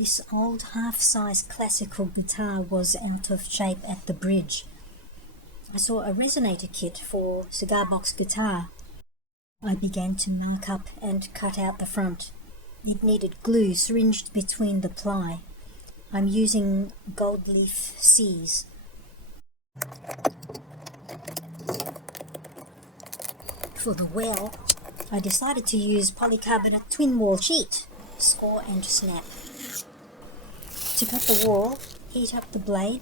This old half-size classical guitar was out of shape at the bridge. I saw a resonator kit for cigar box guitar. I began to mark up and cut out the front. It needed glue syringed between the ply. I'm using gold leaf C's. For the well, I decided to use polycarbonate twin wall sheet, score and snap. To cut the wall, heat up the blade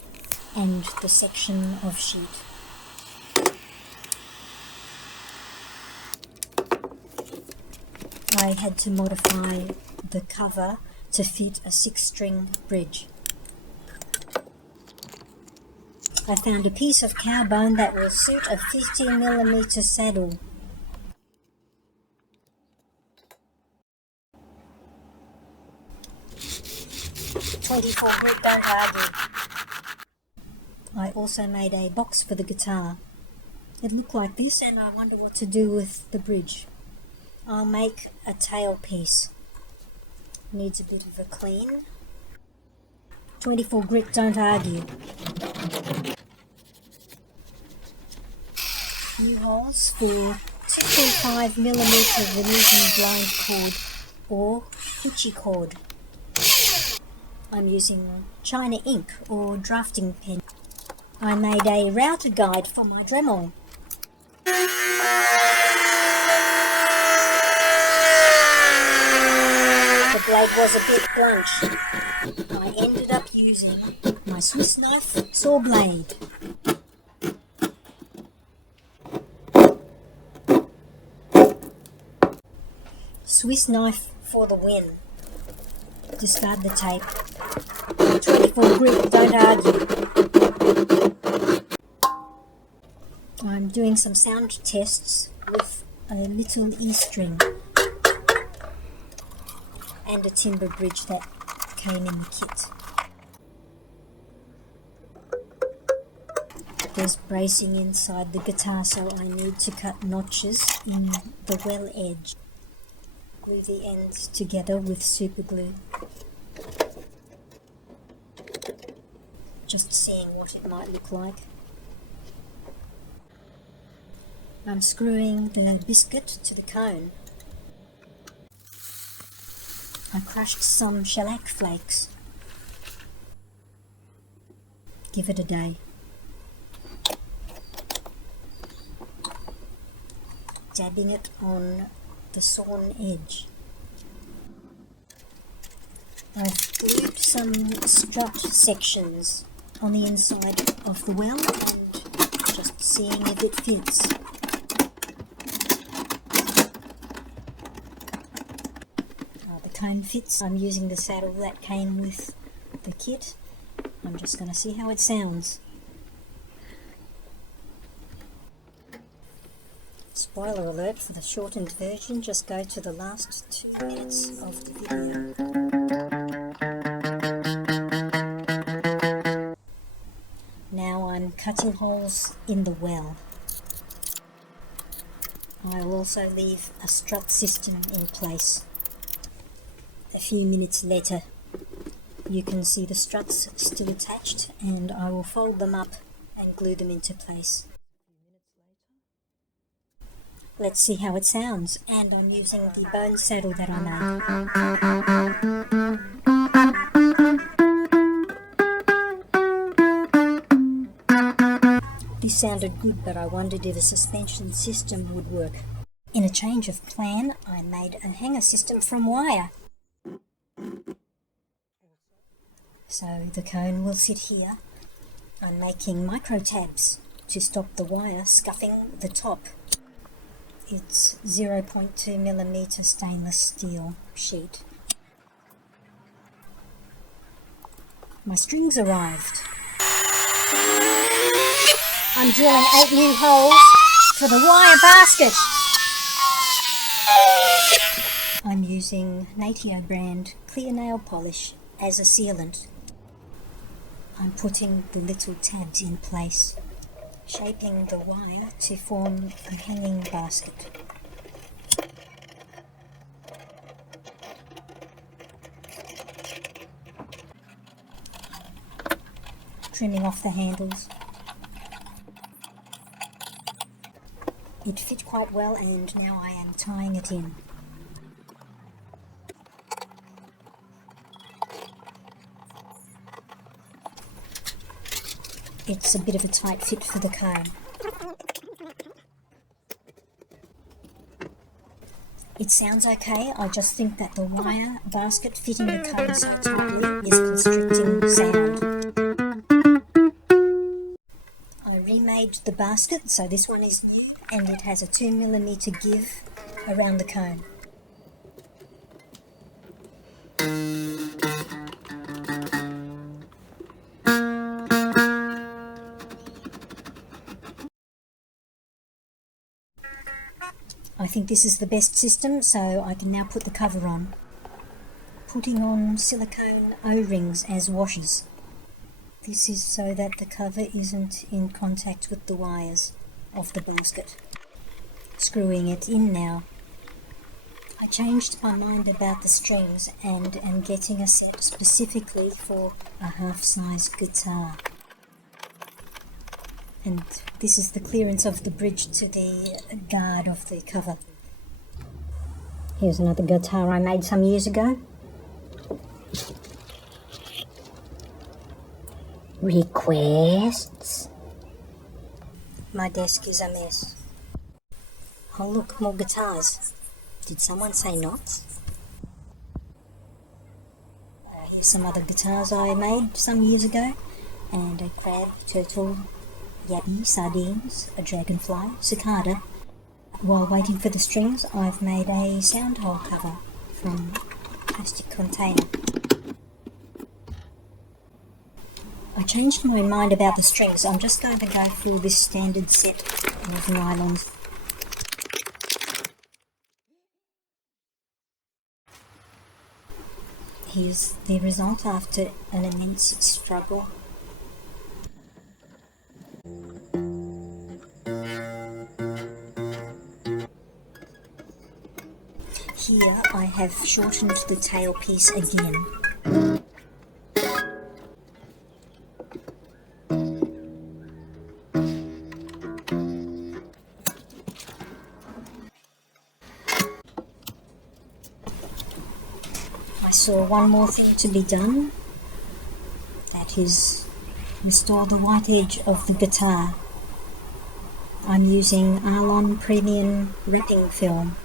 and the section of sheet. I had to modify the cover to fit a 6-string bridge. I found a piece of cow bone that will suit a 50mm saddle. .24 grit, don't argue. I also made a box for the guitar. It looked like this and I wonder what to do with the bridge. I'll make a tailpiece. Needs a bit of a clean. 24 grit, don't argue. New holes for 2.5mm Venetian blind cord or Gucci cord. I'm using China ink or drafting pen. I made a router guide for my Dremel. The blade was a bit blunt. I ended up using my Swiss knife saw blade. Swiss knife for the win. Discard the tape. 24 grit, don't argue. I'm doing some sound tests with a little E-string and a timber bridge that came in the kit. There's bracing inside the guitar, so I need to cut notches in the well edge. Glue the ends together with super glue. Just seeing what it might look like. I'm screwing the biscuit to the cone. I crushed some shellac flakes. Give it a day. Dabbing it on the sawn edge. I've glued some strut sections on the inside of the well and just seeing if it fits. The cone fits. I'm using the saddle that came with the kit. I'm just going to see how it sounds. Spoiler alert for the shortened version, just go to the last 2 minutes of the video. Now I'm cutting holes in the well. I'll also leave a strut system in place. A few minutes later, you can see the struts still attached, and I will fold them up and glue them into place. Let's see how it sounds, and I'm using the bone saddle that I made. This sounded good, but I wondered if a suspension system would work. In a change of plan, I made a hanger system from wire. So the cone will sit here. I'm making micro tabs to stop the wire scuffing the top. It's 0.2mm stainless steel sheet. My strings arrived. I'm drilling 8 new holes for the wire basket. I'm using Natio brand clear nail polish as a sealant. I'm putting the little tabs in place, shaping the wire to form a hanging basket. trimming off the handles. It fit quite well, and now I am tying it in. It's a bit of a tight fit for the cone. It sounds okay, I just think that the wire basket fitting the cone so tightly is constricting sound. I remade the basket, so this one is new, and it has a 2mm give around the cone. I think this is the best system, so I can now put the cover on. Putting on silicone O-rings as washers. This is so that the cover isn't in contact with the wires of the basket. Screwing it in now. I changed my mind about the strings and am getting a set specifically for a half-size guitar. And this is the clearance of the bridge to the guard of the cover. Here's another guitar I made some years ago. Requests. My desk is a mess. Oh look, more guitars. Did someone say knots? Here's some other guitars I made some years ago. And a crab, turtle, yabby, sardines, a dragonfly, cicada. While waiting for the strings, I've made a sound hole cover from a plastic container. I changed my mind about the strings. I'm just going to go through this standard set of nylons. Here's the result after an immense struggle. Here I have shortened the tailpiece again. I saw one more thing to be done, that is restore the white edge of the guitar. I'm using Arlon Premium wrapping film.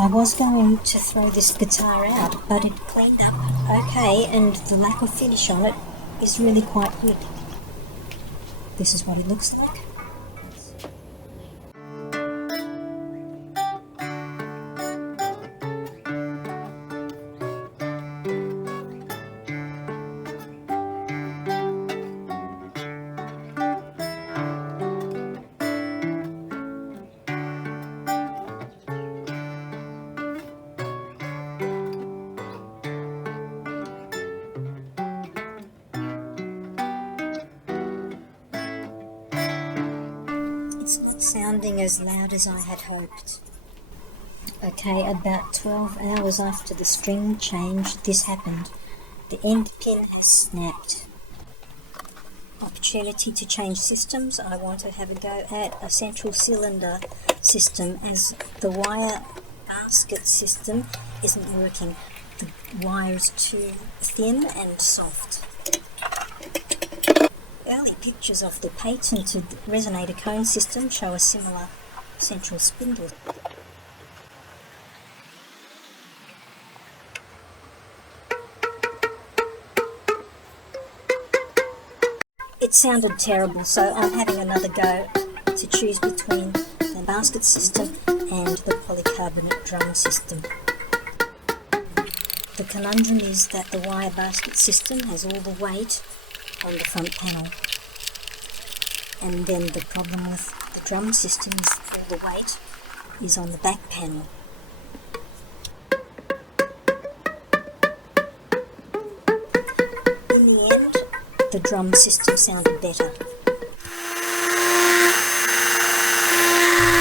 I was going to throw this guitar out, but it cleaned up okay, and the lack of finish on it is really quite good. This is what it looks like. It's not sounding as loud as I had hoped. Okay, about 12 hours after the string change, this happened. The end pin has snapped. Opportunity to change systems. I want to have a go at a central cylinder system, as the wire basket system isn't working. The wire is too thin and soft. Early pictures of the patented resonator cone system show a similar central spindle. It sounded terrible, so I'm having another go to choose between the basket system and the polycarbonate drum system. The conundrum is that the wire basket system has all the weight on the front panel. And then the problem with the drum system is all the weight is on the back panel. In the end, the drum system sounded better.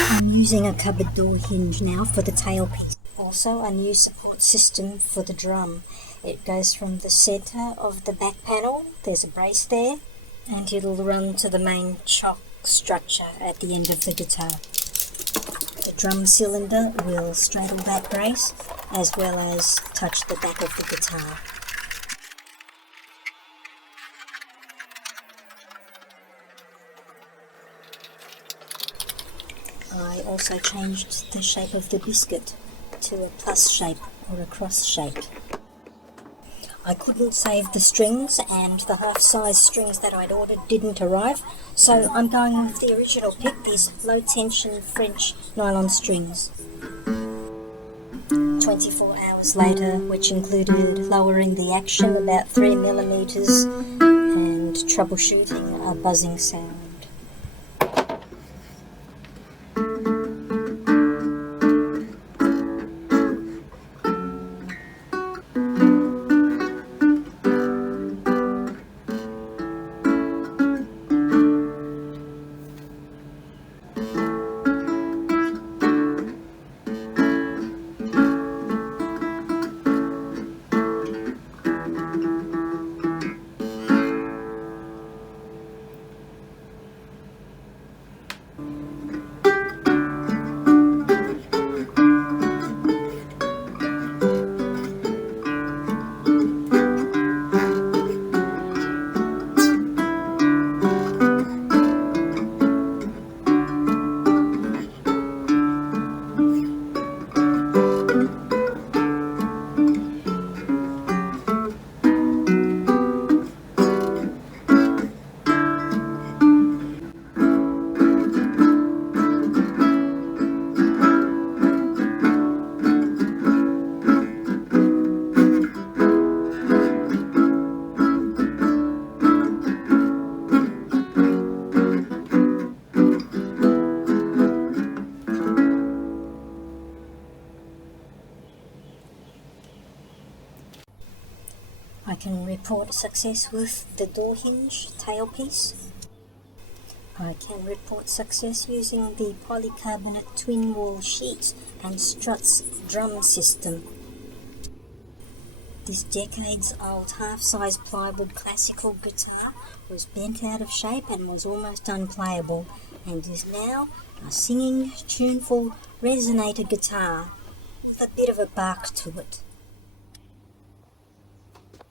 I'm using a cupboard door hinge now for the tailpiece. Also, a new support system for the drum. It goes from the centre of the back panel, there's a brace there, and it'll run to the main chock structure at the end of the guitar. The drum cylinder will straddle that brace as well as touch the back of the guitar. I also changed the shape of the biscuit to a plus shape or a cross shape. I couldn't save the strings, and the half-size strings that I'd ordered didn't arrive, so I'm going with the original pick, these low-tension French nylon strings. 24 hours later, which included lowering the action about 3mm and troubleshooting a buzzing sound. I can report success with the door hinge tailpiece. I can report success using the polycarbonate twin wall sheet and struts drum system. This decades-old half-size plywood classical guitar was bent out of shape and was almost unplayable, and is now a singing, tuneful resonator guitar with a bit of a bark to it.